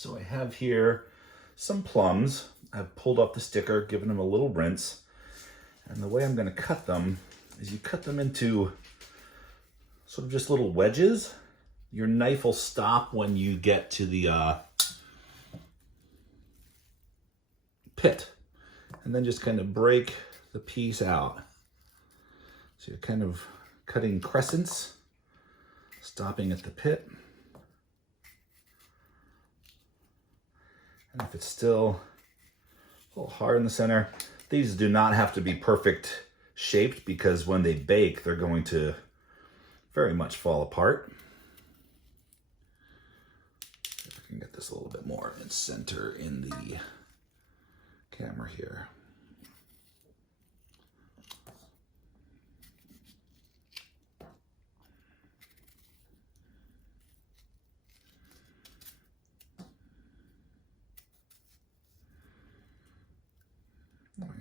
So I have here some plums. I've pulled off the sticker, given them a little rinse. And the way I'm gonna cut them is you cut them into sort of just little wedges. Your knife will stop when you get to the pit. And then just kind of break the piece out. So you're kind of cutting crescents, stopping at the pit. And if it's still a little hard in the center, these do not have to be perfect shaped because when they bake, they're going to very much fall apart. If I can get this a little bit more in center in the camera here.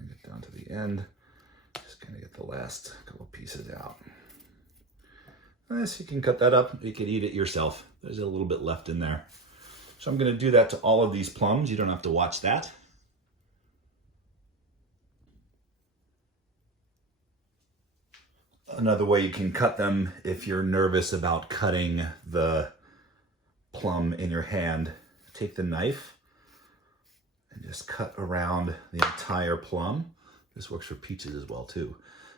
Get down to the end, just kind of get the last couple pieces out. Nice, you can cut that up, you can eat it yourself. There's a little bit left in there. So I'm gonna do that to all of these plums. You don't have to watch that. Another way you can cut them if you're nervous about cutting the plum in your hand, take the knife and just cut around the entire plum. This works for peaches as well too.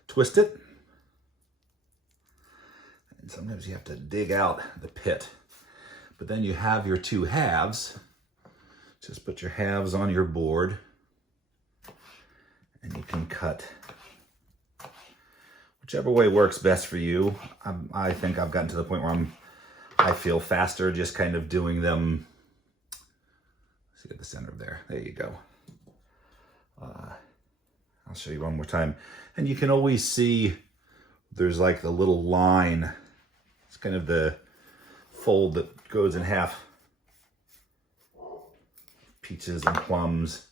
Twist it. And sometimes you have to dig out the pit. But then you have your two halves. Just put your halves on your board and you can cut whichever way works best for you. I think I've gotten to the point where I feel faster just kind of doing them. See at the center of there. There you go. I'll show you one more time. And you can always see there's like the little line. It's kind of the fold that goes in half. Peaches and plums.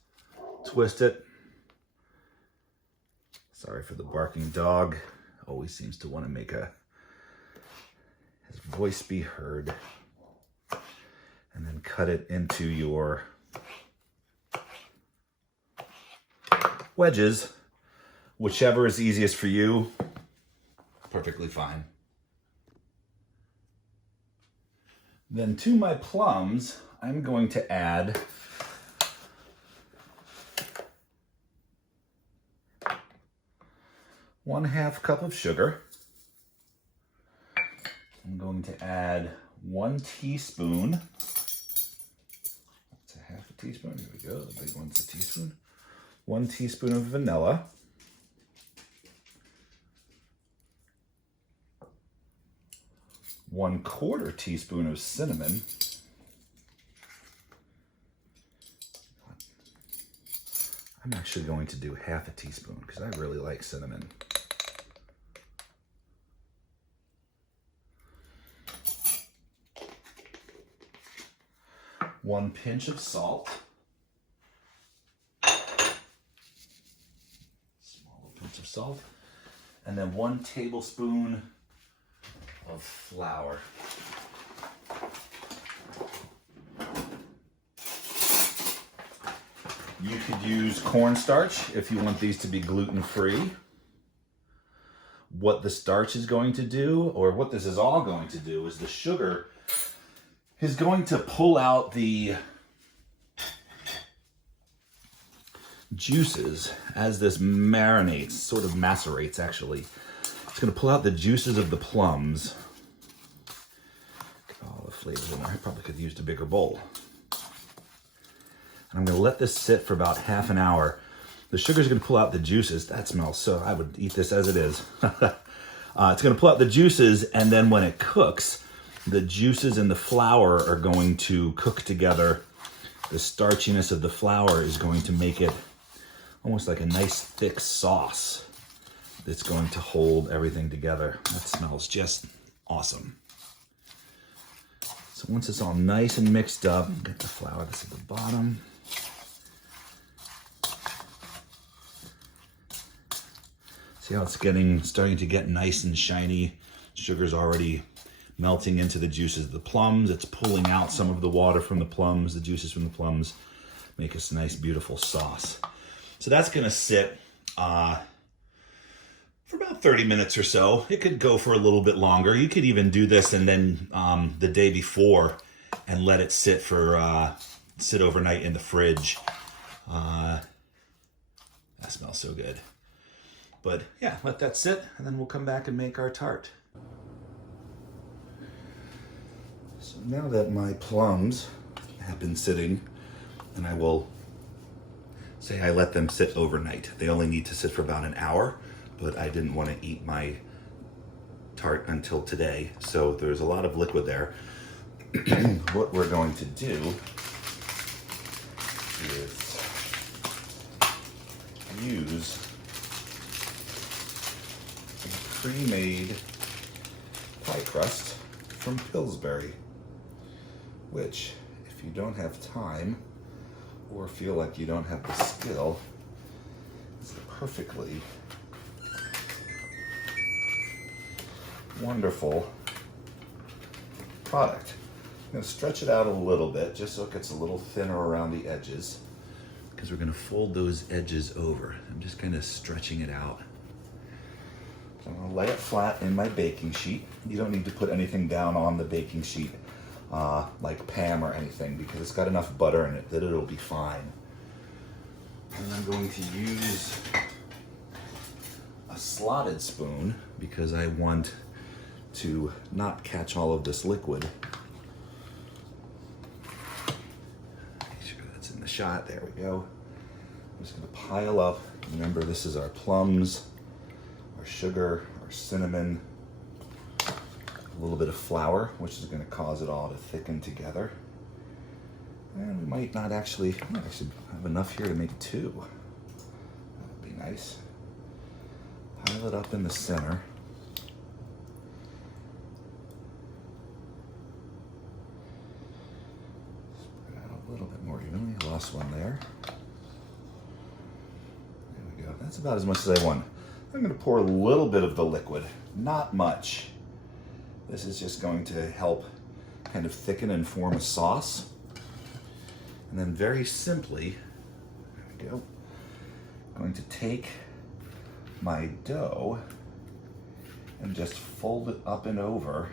Twist it. Sorry for the barking dog. Always seems to want to make his voice be heard. And then cut it into your wedges. Whichever is easiest for you, perfectly fine. Then to my plums, I'm going to add ½ cup of sugar. I'm going to add 1 teaspoon. That's a ½ teaspoon. Here we go. The big one's a teaspoon. 1 teaspoon of vanilla. 1/4 teaspoon of cinnamon. I'm actually going to do ½ teaspoon because I really like cinnamon. 1 pinch of salt. Small pinch of salt. And then 1 tablespoon of flour. You could use cornstarch if you want these to be gluten-free. What the starch is going to do, or what this is all going to do, is the sugar is going to pull out the juices as this marinates, sort of macerates actually. It's going to pull out the juices of the plums. Get all the flavors in there. I probably could have used a bigger bowl. And I'm going to let this sit for about ½ an hour. The sugar is going to pull out the juices. That smells so, I would eat this as it is. It's going to pull out the juices, and then when it cooks, the juices and the flour are going to cook together. The starchiness of the flour is going to make it almost like a nice thick sauce that's going to hold everything together. That smells just awesome. So once it's all nice and mixed up, get the flour that's at the bottom. See how it's starting to get nice and shiny. Sugar's already melting into the juices of the plums. It's pulling out some of the water from the plums, the juices from the plums, make us a nice, beautiful sauce. So that's gonna sit for about 30 minutes or so. It could go for a little bit longer. You could even do this and then the day before and let it sit for sit overnight in the fridge. That smells so good. But yeah, let that sit and then we'll come back and make our tart. So now that my plums have been sitting, and I will say I let them sit overnight. They only need to sit for about an hour, but I didn't want to eat my tart until today. So there's a lot of liquid there. What we're going to do is use a pre-made pie crust from Pillsbury, which, if you don't have time or feel like you don't have the skill, is a perfectly wonderful product. I'm going to stretch it out a little bit just so it gets a little thinner around the edges, because we're going to fold those edges over. I'm just kind of stretching it out. So I'm going to lay it flat in my baking sheet. You don't need to put anything down on the baking sheet like Pam or anything, because it's got enough butter in it that it'll be fine. And I'm going to use a slotted spoon because I want to not catch all of this liquid. Make sure that's in the shot. There we go. I'm just going to pile up. Remember, this is our plums, our sugar, our cinnamon, a little bit of flour, which is going to cause it all to thicken together. And we might not actually, I should have enough here to make two. That would be nice. Pile it up in the center. Spread out a little bit more evenly. Lost one there. There we go. That's about as much as I want. I'm going to pour a little bit of the liquid, not much. This is just going to help kind of thicken and form a sauce. And then very simply, there we go, I'm going to take my dough and just fold it up and over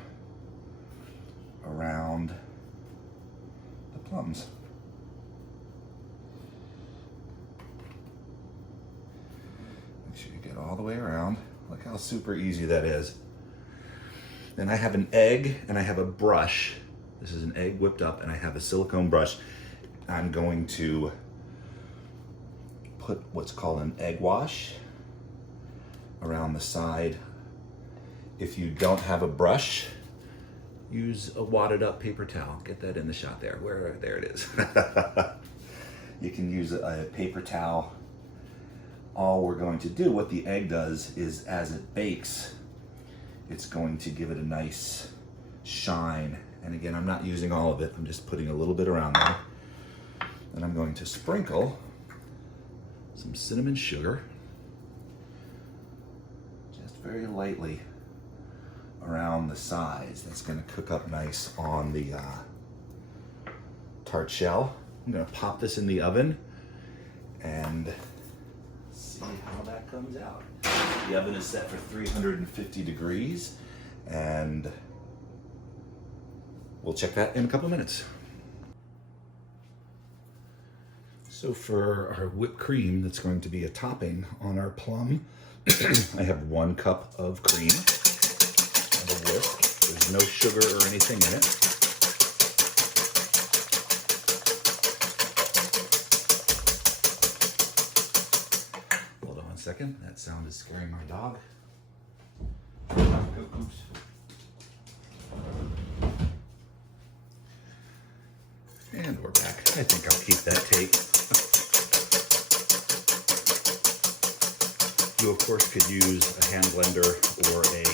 around the plums. Make sure you get all the way around. Look how super easy that is. Then I have an egg and I have a brush. This is an egg whipped up, and I have a silicone brush. I'm going to put what's called an egg wash around the side. If you don't have a brush, use a wadded up paper towel. Get that in the shot there. There it is. You can use a paper towel. All we're going to do, what the egg does is, as it bakes, it's going to give it a nice shine. And again, I'm not using all of it. I'm just putting a little bit around there. And I'm going to sprinkle some cinnamon sugar, just very lightly around the sides. That's going to cook up nice on the tart shell. I'm going to pop this in the oven and see how that comes out. The oven is set for 350 degrees, and we'll check that in a couple of minutes. So for our whipped cream that's going to be a topping on our plum, I have 1 cup of cream and a whisk. There's no sugar or anything in it. Hold on 1 second. That sound is scaring my dog. Oops. And we're back. I think I'll keep that tape. You, of course, could use a hand blender or a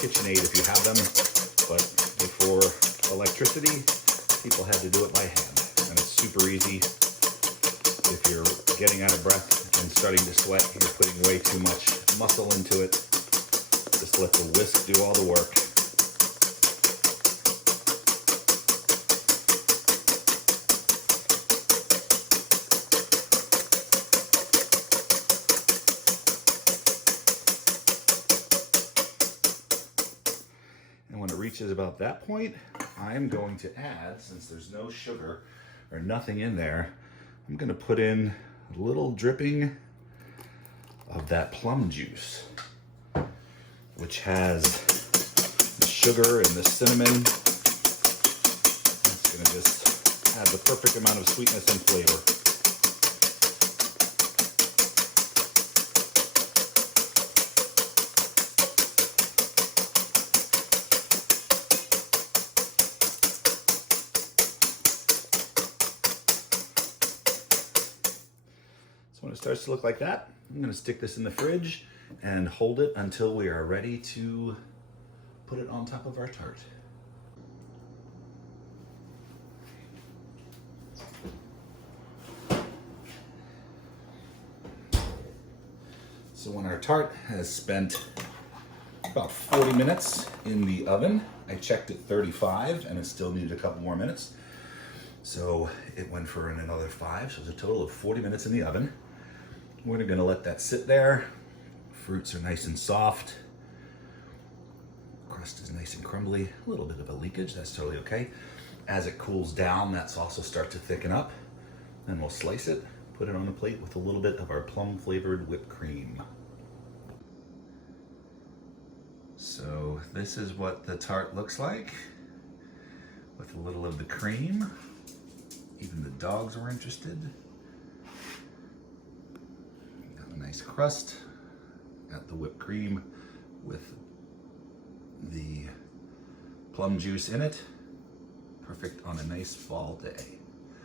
KitchenAid if you have them, but before electricity, people had to do it by hand. And it's super easy. If you're getting out of breath and starting to sweat, you're putting way too much muscle into it. Just let the whisk do all the work. when it reaches about that point, I'm going to add, since there's no sugar or nothing in there, I'm gonna put in a little dripping of that plum juice, which has the sugar and the cinnamon. It's gonna just add the perfect amount of sweetness and flavor. When it starts to look like that, I'm going to stick this in the fridge and hold it until we are ready to put it on top of our tart. So when our tart has spent about 40 minutes in the oven, I checked at 35 and it still needed a couple more minutes. So it went for another 5, so it's a total of 40 minutes in the oven. We're gonna let that sit there. Fruits are nice and soft. Crust is nice and crumbly. A little bit of a leakage, that's totally okay. As it cools down, that's also start to thicken up. Then we'll slice it, put it on a plate with a little bit of our plum flavored whipped cream. So this is what the tart looks like with a little of the cream. Even the dogs were interested. Nice crust, got the whipped cream with the plum juice in it. Perfect on a nice fall day.